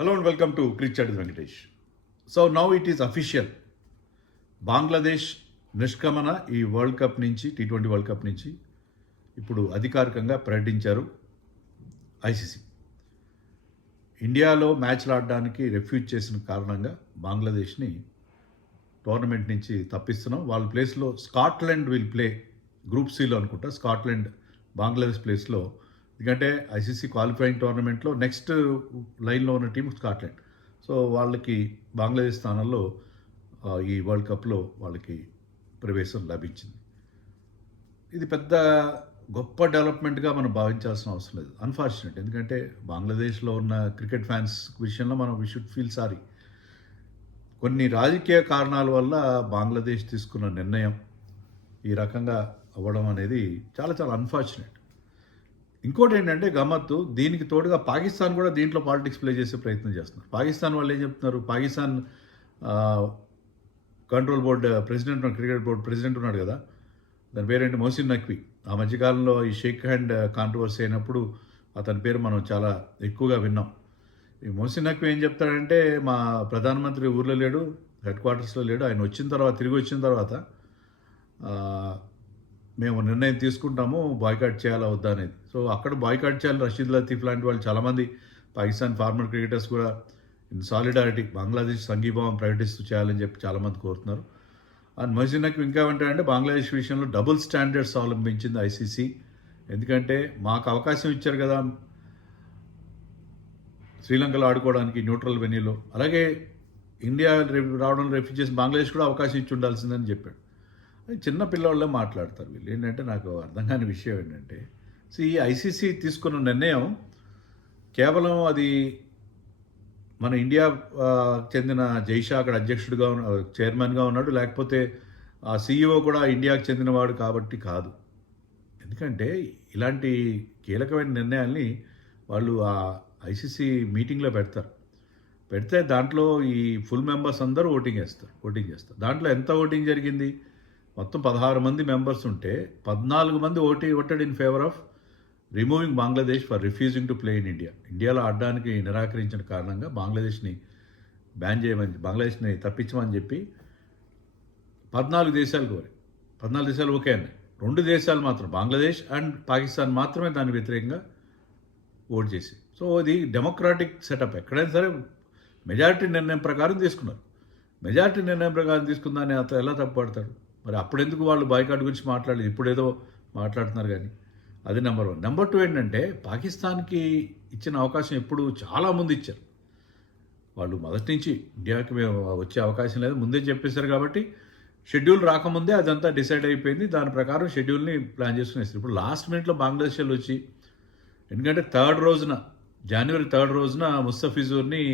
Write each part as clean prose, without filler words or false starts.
Hello and welcome to Cricket Chat with Venkatesh. So now it is official. Bangladesh నిష్క్రమణ ఈ world cup నుంచి T20 world cup నుంచి ఇప్పుడు అధికారికంగా ప్రకటించారు ఐసీసీ. ఇండియాలో మ్యాచ్లు ఆడడానికి రెఫ్యూజ్ చేసిన కారణంగా బంగ్లాదేశ్ని టోర్నమెంట్ నుంచి తప్పిస్తున్నాం. వాళ్ళ ప్లేస్లో స్కాట్లాండ్ విల్ ప్లే గ్రూప్ సిలో అనుకుంటా. స్కాట్లాండ్ బంగ్లాదేశ్ ప్లేస్లో, ఎందుకంటే ఐసీసీ క్వాలిఫైయింగ్ టోర్నమెంట్లో నెక్స్ట్ లైన్లో ఉన్న టీం స్కాట్లాండ్. సో వాళ్ళకి బంగ్లాదేశ్ స్థానంలో ఈ వరల్డ్ కప్లో వాళ్ళకి ప్రవేశం లభించింది. ఇది పెద్ద గొప్ప డెవలప్మెంట్గా మనం భావించాల్సిన అవసరం లేదు. అన్ఫార్చునేట్, ఎందుకంటే బంగ్లాదేశ్లో ఉన్న క్రికెట్ ఫ్యాన్స్ విషయంలో మనం వీ షుడ్ ఫీల్ సారీ. కొన్ని రాజకీయ కారణాల వల్ల బంగ్లాదేశ్ తీసుకున్న నిర్ణయం ఈ రకంగా అవ్వడం అనేది చాలా చాలా అన్ఫార్చునేట్. ఇంకోటి ఏంటంటే గమ్మత్తు, దీనికి తోడుగా పాకిస్తాన్ కూడా దీంట్లో పాలిటిక్స్ ప్లే చేసే ప్రయత్నం చేస్తున్నారు. పాకిస్తాన్ వాళ్ళు ఏం చెప్తున్నారు, Pakistan control board president, cricket board president ఉన్నాడు కదా, దాని పేరేంటి, మొహసిన్ నఖ్వీ. ఆ మధ్యకాలంలో ఈ షేక్ హ్యాండ్ కాంట్రవర్సీ అయినప్పుడు అతని పేరు మనం చాలా ఎక్కువగా విన్నాం. ఈ మొహసిన్ నఖ్వీ ఏం చెప్తాడంటే, మా ప్రధానమంత్రి ఊర్లో లేడు, హెడ్ క్వార్టర్స్లో లేడు, ఆయన వచ్చిన తర్వాత, తిరిగి వచ్చిన తర్వాత మేము నిర్ణయం తీసుకుంటాము బాయ్కాట్ చేయాలా వద్దా అనేది. సో అక్కడ బాయ్కాట్ చేయాలి. రషీద్ లతీఫ్ లాంటి వాళ్ళు చాలామంది పాకిస్తాన్ ఫార్మర్ క్రికెటర్స్ కూడా ఇన్ సాలిడారిటీ బంగ్లాదేశ్ సంఘీభావం ప్రకటిస్తూ చేయాలని చెప్పి చాలామంది కోరుతున్నారు. అండ్ మొహసిన్ నఖ్వీ ఇంకా ఏమంటారంటే, బంగ్లాదేశ్ విషయంలో డబుల్ స్టాండర్డ్స్ అవలంబించింది ఐసీసీ. ఎందుకంటే మాకు అవకాశం ఇచ్చారు కదా శ్రీలంకలో ఆడుకోవడానికి న్యూట్రల్ వెన్యూలో, అలాగే ఇండియా రావడం రెఫ్యూజీస్ బంగ్లాదేశ్ కూడా అవకాశం ఇచ్చి ఉండాల్సిందని చెప్పాడు. చిన్న పిల్లవాళ్ళే మాట్లాడతారు వీళ్ళు. ఏంటంటే నాకు అర్థం కాని విషయం ఏంటంటే, ఈ ఐసీసీ తీసుకున్న నిర్ణయం కేవలం అది మన ఇండియా చెందిన జైషా అక్కడ అధ్యక్షుడిగా చైర్మన్గా ఉన్నాడు, లేకపోతే ఆ సీఈఓ కూడా ఇండియాకు చెందినవాడు కాబట్టి కాదు. ఎందుకంటే ఇలాంటి కీలకమైన నిర్ణయాల్ని వాళ్ళు ఆ ఐసీసీ మీటింగ్లో పెడితే దాంట్లో ఈ ఫుల్ మెంబర్స్ అందరూ ఓటింగ్ చేస్తారు. దాంట్లో ఎంత ఓటింగ్ జరిగింది, మొత్తం 16 మంది మెంబర్స్ ఉంటే 14 మంది voted in favour of removing Bangladesh for refusing to play in India. ఇండియాలో ఆడడానికి నిరాకరించిన కారణంగా బంగ్లాదేశ్ని బ్యాన్ చేయమని, బంగ్లాదేశ్ని తప్పించమని చెప్పి 14 దేశాలు కోరి, 14 దేశాలు ఓకే అన్నాయి. 2 దేశాలు మాత్రం, బంగ్లాదేశ్ అండ్ పాకిస్తాన్ మాత్రమే దాని వ్యతిరేకంగా ఓట్ చేసి. సో ఇది డెమోక్రాటిక్ సెటప్. ఎక్కడైనా సరే మెజారిటీ నిర్ణయం ప్రకారం తీసుకున్నారు. మెజారిటీ నిర్ణయం ప్రకారం తీసుకుందాన్ని అతను ఎలా తప్పుపడతాడు? మరి అప్పుడెందుకు వాళ్ళు బాయ్కాట్ గురించి మాట్లాడలేదు, ఇప్పుడేదో మాట్లాడుతున్నారు. కానీ అది నెంబర్ 1. నెంబర్ 2 ఏంటంటే, పాకిస్తాన్కి ఇచ్చిన అవకాశం ఎప్పుడు చాలా ముందు ఇచ్చారు. వాళ్ళు మొదటి నుంచి ఇండియాకి మేము వచ్చే అవకాశం లేదు ముందే చెప్పేశారు కాబట్టి షెడ్యూల్ రాకముందే అదంతా డిసైడ్ అయిపోయింది. దాని ప్రకారం షెడ్యూల్ని ప్లాన్ చేసుకునేస్తారు. ఇప్పుడు లాస్ట్ మినిట్లో బంగ్లాదేశ్ వాళ్ళు వచ్చి, ఎందుకంటే జనవరి 3 రోజున ముస్తఫిజూర్ని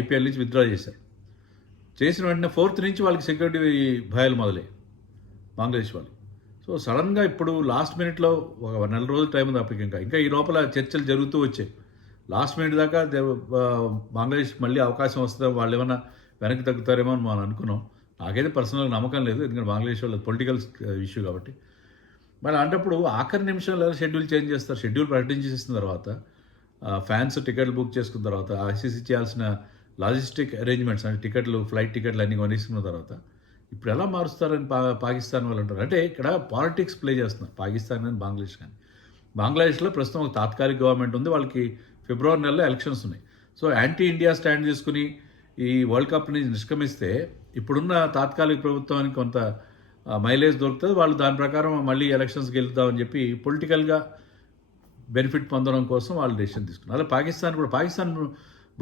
ఐపీఎల్ నుంచి విత్డ్రా చేసిన వెంటనే 4th నుంచి వాళ్ళకి సెక్యూరిటీ భయాలు మొదలయ్యాయి బంగ్లాదేశ్ వాళ్ళు. సో సడన్గా ఇప్పుడు లాస్ట్ మినిట్లో ఒక 1 నెల రోజుల టైం ఉంది అప్పటికి. ఇంకా ఈ లోపల చర్చలు జరుగుతూ వచ్చాయి. లాస్ట్ మినిట్ దాకా బంగ్లాదేశ్ మళ్ళీ అవకాశం వస్తుందా, వాళ్ళు ఏమైనా వెనక్కి తగ్గుతారేమో అని మనం అనుకున్నాం. నాకైతే పర్సనల్గా నమ్మకం లేదు, ఎందుకంటే బంగ్లాదేశ్ వాళ్ళ పొలిటికల్ ఇష్యూ కాబట్టి. మరి అంటప్పుడు ఆఖరి నిమిషంలో షెడ్యూల్ చేంజ్ చేస్తారు. షెడ్యూల్ ప్రకటించేసిన తర్వాత ఫ్యాన్స్ టికెట్లు బుక్ చేసుకున్న తర్వాత ఐసీసీ చేయాల్సిన లాజిస్టిక్ అరేంజ్మెంట్స్ అంటే టికెట్లు, ఫ్లైట్ టికెట్లు అన్నీ కొనేసుకున్న తర్వాత ఇప్పుడు ఎలా మారుస్తారని పాకిస్తాన్ వాళ్ళు అంటారు. అంటే ఇక్కడ పాలిటిక్స్ ప్లే చేస్తున్నారు పాకిస్తాన్ కానీ బంగ్లాదేశ్ కానీ. బంగ్లాదేశ్లో ప్రస్తుతం ఒక తాత్కాలిక గవర్నమెంట్ ఉంది, వాళ్ళకి ఫిబ్రవరి నెలలో ఎలక్షన్స్ ఉన్నాయి. సో యాంటీ ఇండియా స్టాండ్ తీసుకుని ఈ వరల్డ్ కప్ని నిష్క్రమిస్తే ఇప్పుడున్న తాత్కాలిక ప్రభుత్వానికి కొంత మైలేజ్ దొరుకుతుంది. వాళ్ళు దాని ప్రకారం మళ్ళీ ఎలక్షన్స్కి వెళ్తామని చెప్పి పొలిటికల్గా బెనిఫిట్ పొందడం కోసం వాళ్ళు డెసిషన్ తీసుకున్నారు. అలా పాకిస్తాన్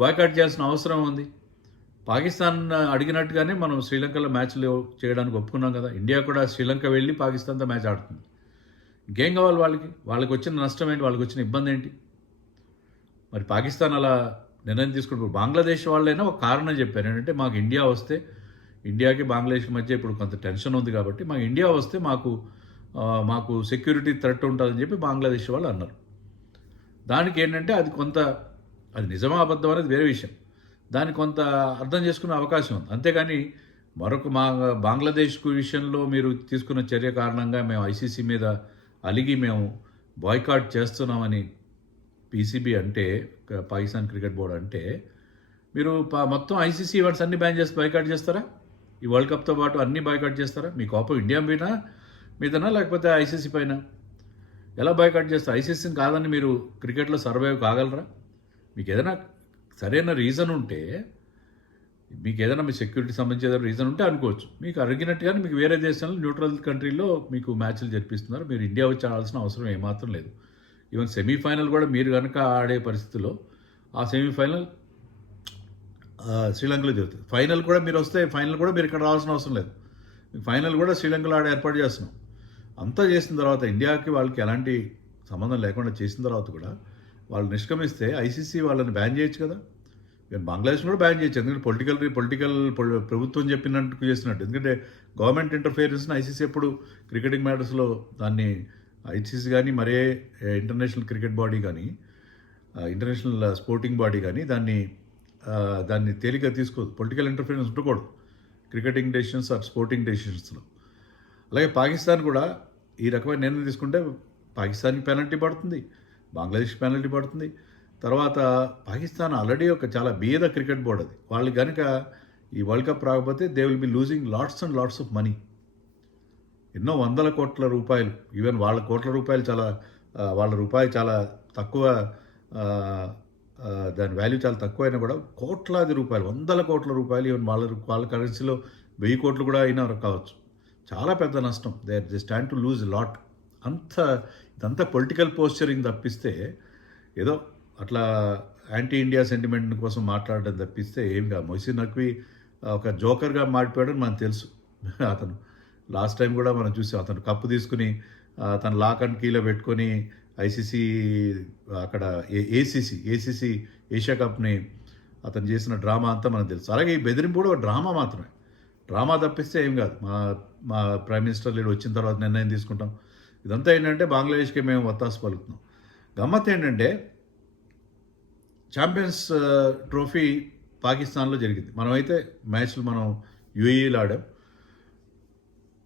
బాయ్కాట్ చేయాల్సిన అవసరం ఉంది. పాకిస్తాన్ అడిగినట్టుగానే మనం శ్రీలంకలో మ్యాచ్లు చేయడానికి ఒప్పుకున్నాం కదా. ఇండియా కూడా శ్రీలంక వెళ్ళి పాకిస్తాన్తో మ్యాచ్ ఆడుతుంది. ఇంకేం కావాలి వాళ్ళకి వచ్చిన నష్టం ఏంటి, వాళ్ళకి వచ్చిన ఇబ్బంది ఏంటి? మరి పాకిస్తాన్ అలా నిర్ణయం తీసుకుంటూ బంగ్లాదేశ్ వాళ్ళైనా ఒక కారణం చెప్పారు. ఏంటంటే, మాకు ఇండియా వస్తే, ఇండియాకి బంగ్లాదేశ్ మధ్య ఇప్పుడు కొంత టెన్షన్ ఉంది కాబట్టి మాకు ఇండియా వస్తే మాకు సెక్యూరిటీ థ్రెట్ ఉంటుందని చెప్పి బంగ్లాదేశ్ వాళ్ళు అన్నారు. దానికి ఏంటంటే అది నిజమా అబద్ధం అనేది వేరే విషయం. దాన్ని కొంత అర్థం చేసుకునే అవకాశం ఉంది. అంతేగాని బంగ్లాదేశ్ విషయంలో మీరు తీసుకున్న చర్య కారణంగా మేము ఐసీసీ మీద అలిగి మేము బాయ్కాట్ చేస్తున్నామని పీసీబీ అంటే పాకిస్తాన్ క్రికెట్ బోర్డు అంటే మీరు మొత్తం ఐసీసీ ఈవెంట్స్ అన్ని బ్యాన్ చేసి బైకాట్ చేస్తారా? ఈ వరల్డ్ కప్తో పాటు అన్ని బైకాట్ చేస్తారా? మీ కోపం ఇండియా మీదనా లేకపోతే ఐసీసీ పైన? ఎలా బైకాట్ చేస్తారు? ఐసీసీని కాదని మీరు క్రికెట్లో సర్వైవ్ కాగలరా? మీకు ఏదైనా సరైన రీజన్ ఉంటే, మీకు ఏదైనా మీ సెక్యూరిటీ సంబంధించి ఏదైనా రీజన్ ఉంటే అనుకోవచ్చు. మీకు అడిగినట్టుగానే మీకు వేరే దేశంలో న్యూట్రల్ కంట్రీలో మీకు మ్యాచ్లు జరిపిస్తున్నారు. మీరు ఇండియా వచ్చి ఆడాల్సిన అవసరం ఏమాత్రం లేదు. ఈవెన్ సెమీఫైనల్ కూడా మీరు కనుక ఆడే పరిస్థితిలో ఆ సెమీఫైనల్ శ్రీలంకలో జరుగుతుంది. ఫైనల్ కూడా మీరు వస్తే ఫైనల్ కూడా మీరు ఇక్కడ రావాల్సిన అవసరం లేదు. ఫైనల్ కూడా శ్రీలంకలో ఆడే ఏర్పాటు చేస్తున్నాం. అంతా చేసిన తర్వాత ఇండియాకి వాళ్ళకి ఎలాంటి సంబంధం లేకుండా చేసిన తర్వాత కూడా వాళ్ళు నిష్క్రమిస్తే ఐసీసీ వాళ్ళని బ్యాన్ చేయొచ్చు కదా. ఈవెన్ బంగ్లాదేశ్ కూడా బ్యాన్ చేయొచ్చు. ఎందుకంటే పొలిటికల్ ప్రభుత్వం చెప్పినట్టు చేసినట్టు. ఎందుకంటే గవర్నమెంట్ ఇంటర్ఫియరెన్స్ని ఐసీసీ ఎప్పుడు క్రికెటింగ్ మ్యాటర్స్లో దాన్ని ఐసీసీ కానీ మరే ఇంటర్నేషనల్ క్రికెట్ బాడీ కానీ ఇంటర్నేషనల్ స్పోర్టింగ్ బాడీ కానీ దాన్ని తేలిక తీసుకోదు. పొలిటికల్ ఇంటర్ఫిరెన్స్ ఉండకూడదు క్రికెటింగ్ డెసిషన్స్ ఆర్ స్పోర్టింగ్ డెసిషన్స్లో. అలాగే పాకిస్తాన్ కూడా ఈ రకమైన నిర్ణయం తీసుకుంటే పాకిస్తాన్కి పెనాల్టీ పడుతుంది, బంగ్లాదేశ్కి పెనాల్టీ పడుతుంది. తర్వాత పాకిస్తాన్ ఆల్రెడీ ఒక చాలా బీద క్రికెట్ బోర్డు అది. వాళ్ళు కనుక ఈ వరల్డ్ కప్ రాకపోతే they will be losing lots and lots of money. ఎన్నో వందల కోట్ల రూపాయలు, ఈవెన్ వాళ్ళ కోట్ల రూపాయలు వాళ్ళ రూపాయి చాలా తక్కువ, దాని వాల్యూ చాలా తక్కువ అయినా కూడా కోట్లాది రూపాయలు, వందల కోట్ల రూపాయలు, ఈవెన్ వాళ్ళ కరెన్సీలో 1000 కోట్లు కూడా అయినా కావచ్చు. చాలా పెద్ద నష్టం. They stand to lose lot. ఇదంతా పొలిటికల్ పోస్చరింగ్ తప్పిస్తే, ఏదో అట్లా యాంటీ ఇండియా సెంటిమెంట్ కోసం మాట్లాడడం తప్పిస్తే ఏం కాదు. మొహసిన్ నఖ్వీ ఒక జోకర్గా మారిపోయాడని మనకు తెలుసు. అతను లాస్ట్ టైం కూడా మనం చూసాం. అతను కప్పు తీసుకుని తన లాక్ అండ్ కీలో పెట్టుకొని ఐసీసీ అక్కడ ఏసీసీ ఏషియా కప్ని అతను చేసిన డ్రామా అంతా మనకు తెలుసు. అలాగే ఈ బెదిరింపు కూడా ఒక డ్రామా మాత్రమే. డ్రామా తప్పిస్తే ఏం కాదు. మా ప్రైమ్ మినిస్టర్ లీడ్ వచ్చిన తర్వాత నిర్ణయం తీసుకుంటాం. ఇదంతా ఏంటంటే బంగ్లాదేశ్కి మేము వత్తాసు పలుకుతున్నాం. గమ్మత్ ఏంటంటే ఛాంపియన్స్ ట్రోఫీ పాకిస్తాన్లో జరిగింది. మనమైతే మ్యాచ్లు మనం యూఏఈలో ఆడాం.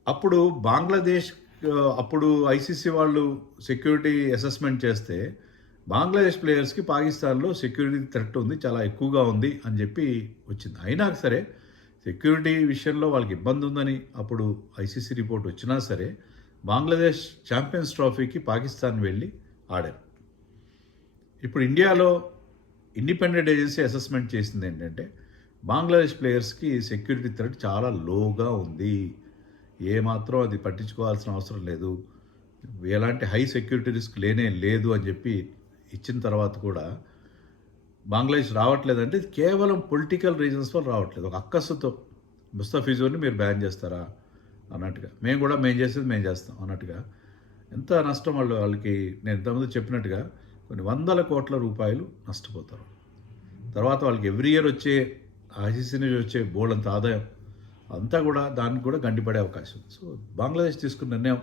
అప్పుడు బంగ్లాదేశ్ అప్పుడు ఐసీసీ వాళ్ళు సెక్యూరిటీ అసెస్మెంట్ చేస్తే బంగ్లాదేశ్ ప్లేయర్స్కి పాకిస్తాన్లో సెక్యూరిటీ థ్రెట్ ఉంది, చాలా ఎక్కువగా ఉంది అని చెప్పి వచ్చింది. అయినా సరే సెక్యూరిటీ విషయంలో వాళ్ళకి ఇబ్బంది ఉందని అప్పుడు ఐసీసీ రిపోర్ట్ వచ్చినా సరే బంగ్లాదేశ్ ఛాంపియన్స్ ట్రోఫీకి పాకిస్తాన్ వెళ్ళి ఆడారు. ఇప్పుడు ఇండియాలో ఇండిపెండెంట్ ఏజెన్సీ అసెస్మెంట్ చేసింది ఏంటంటే బంగ్లాదేశ్ ప్లేయర్స్కి సెక్యూరిటీ థ్రెట్ చాలా లోగా ఉంది, ఏమాత్రం అది పట్టించుకోవాల్సిన అవసరం లేదు, ఎలాంటి హై సెక్యూరిటీ రిస్క్ లేదు అని చెప్పి ఇచ్చిన తర్వాత కూడా బంగ్లాదేశ్ రావట్లేదంటే ఇది కేవలం పొలిటికల్ రీజన్స్ వల్ల రావట్లేదు. ఒక అక్కస్సుతో ముస్తఫిజుర్ని మీరు బ్యాన్ చేస్తారా అన్నట్టుగా, మేము చేసేది మేము చేస్తాం అన్నట్టుగా. ఎంత నష్టం వాళ్ళకి నేను ఇంతకుముందు చెప్పినట్టుగా కొన్ని వందల కోట్ల రూపాయలు నష్టపోతారు. తర్వాత వాళ్ళకి ఎవ్రీ ఇయర్ వచ్చే ఐసీసీ నుంచి వచ్చే బోల్డంత ఆదాయం అంతా కూడా దానికి కూడా గండిపడే అవకాశం ఉంది. సో బంగ్లాదేశ్ తీసుకున్న నిర్ణయం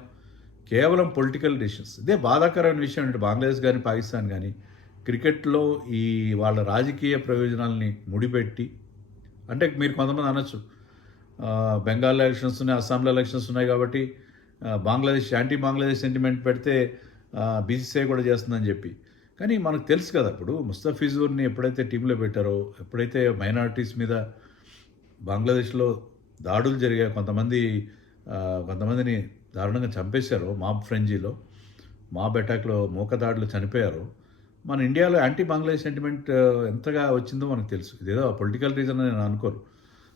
కేవలం పొలిటికల్ డెసిషన్స్. ఇదే బాధాకరమైన విషయం ఏంటంటే బంగ్లాదేశ్ కానీ పాకిస్తాన్ కానీ క్రికెట్లో ఈ వాళ్ళ రాజకీయ ప్రయోజనాలని ముడిపెట్టి, అంటే మీరు కొంతమంది అనొచ్చు బెంగాల్లో ఎలక్షన్స్ ఉన్నాయి, అస్సాంలో ఎలక్షన్స్ ఉన్నాయి కాబట్టి బంగ్లాదేశ్ యాంటీ బంగ్లాదేశ్ సెంటిమెంట్ పెడితే బీసీసీఐ కూడా చేస్తుందని చెప్పి. కానీ మనకు తెలుసు కదా, ఇప్పుడు ముస్తఫిజుర్ని ఎప్పుడైతే టీంలో పెట్టారో, ఎప్పుడైతే మైనారిటీస్ మీద బంగ్లాదేశ్లో దాడులు జరిగాయి, కొంతమందిని దారుణంగా చంపేశారో, మాబ్ ఫ్రెంజీలో మాబ్ అటాక్లో మూకదాడులు చనిపోయారు. మన ఇండియాలో యాంటీ బంగ్లాదేశ్ సెంటిమెంట్ ఎంతగా వచ్చిందో మనకు తెలుసు. ఇదేదో పొలిటికల్ రీజన్ అని నేను అనుకోను.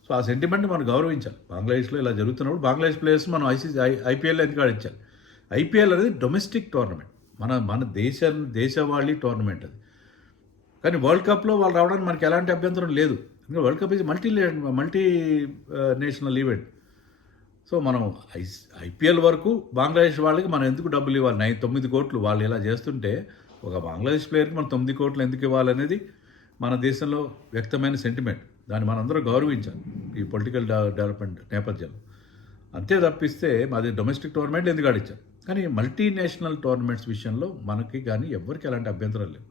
సో ఆ సెంటిమెంట్ని మనం గౌరవించాలి. బంగ్లాదేశ్లో ఇలా జరుగుతున్నప్పుడు బంగ్లాదేశ్ ప్లేయర్స్ మనం ఐపీఎల్ ఎందుకు ఆడించాలి? ఐపీఎల్ అనేది డొమెస్టిక్ టోర్నమెంట్, మన దేశవాళీ టోర్నమెంట్ అది. కానీ వరల్డ్ కప్లో వాళ్ళు రావడానికి మనకి ఎలాంటి అభ్యంతరం లేదు. ఇంకా వరల్డ్ కప్ ఇది మల్టీ నేషనల్ ఈవెంట్. సో మనం ఐపీఎల్ వరకు బంగ్లాదేశ్ వాళ్ళకి మనం ఎందుకు డబ్బులు ఇవ్వాలి? 9 కోట్లు వాళ్ళు ఇలా చేస్తుంటే ఒక బంగ్లాదేశ్ ప్లేయర్కి మనం 9 కోట్లు ఎందుకు ఇవ్వాలనేది మన దేశంలో వ్యక్తమైన సెంటిమెంట్. దాన్ని మనందరూ గౌరవించాలి ఈ పొలిటికల్ డెవలప్మెంట్ నేపథ్యంలో. అంతే తప్పిస్తే మాది డొమెస్టిక్ టోర్నమెంట్ ఎందుకు ఆడించాం. కానీ మల్టీనేషనల్ టోర్నమెంట్స్ విషయంలో మనకి కానీ ఎవరికి ఎలాంటి అభ్యంతరాలు లేవు.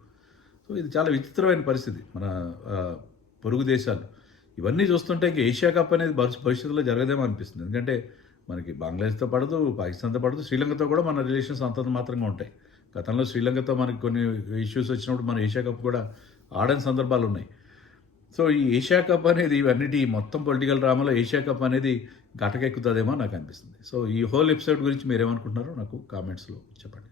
సో ఇది చాలా విచిత్రమైన పరిస్థితి మన పొరుగు దేశాలు. ఇవన్నీ చూస్తుంటే ఇంక ఏషియా కప్ అనేది భవిష్యత్తులో జరగదేమో అనిపిస్తుంది. ఎందుకంటే మనకి బంగ్లాదేశ్తో పడదు, పాకిస్తాన్తో పడదు, శ్రీలంకతో కూడా మన రిలేషన్స్ అంతంత మాత్రంగా ఉంటాయి. గతంలో శ్రీలంకతో మనకి కొన్ని ఇష్యూస్ వచ్చినప్పుడు మన ఏషియా కప్ కూడా ఆడని సందర్భాలు ఉన్నాయి. సో ఈ ఏషియా కప్ అనేది ఇవన్నిటి మొత్తం పొలిటికల్ డ్రామాలో ఏషియా కప్ అనేది గటకెక్కుతుందేమో నాకు అనిపిస్తుంది. సో ఈ హోల్ ఎపిసోడ్ గురించి మీరేమనుకుంటున్నారో నాకు కామెంట్స్లో చెప్పండి.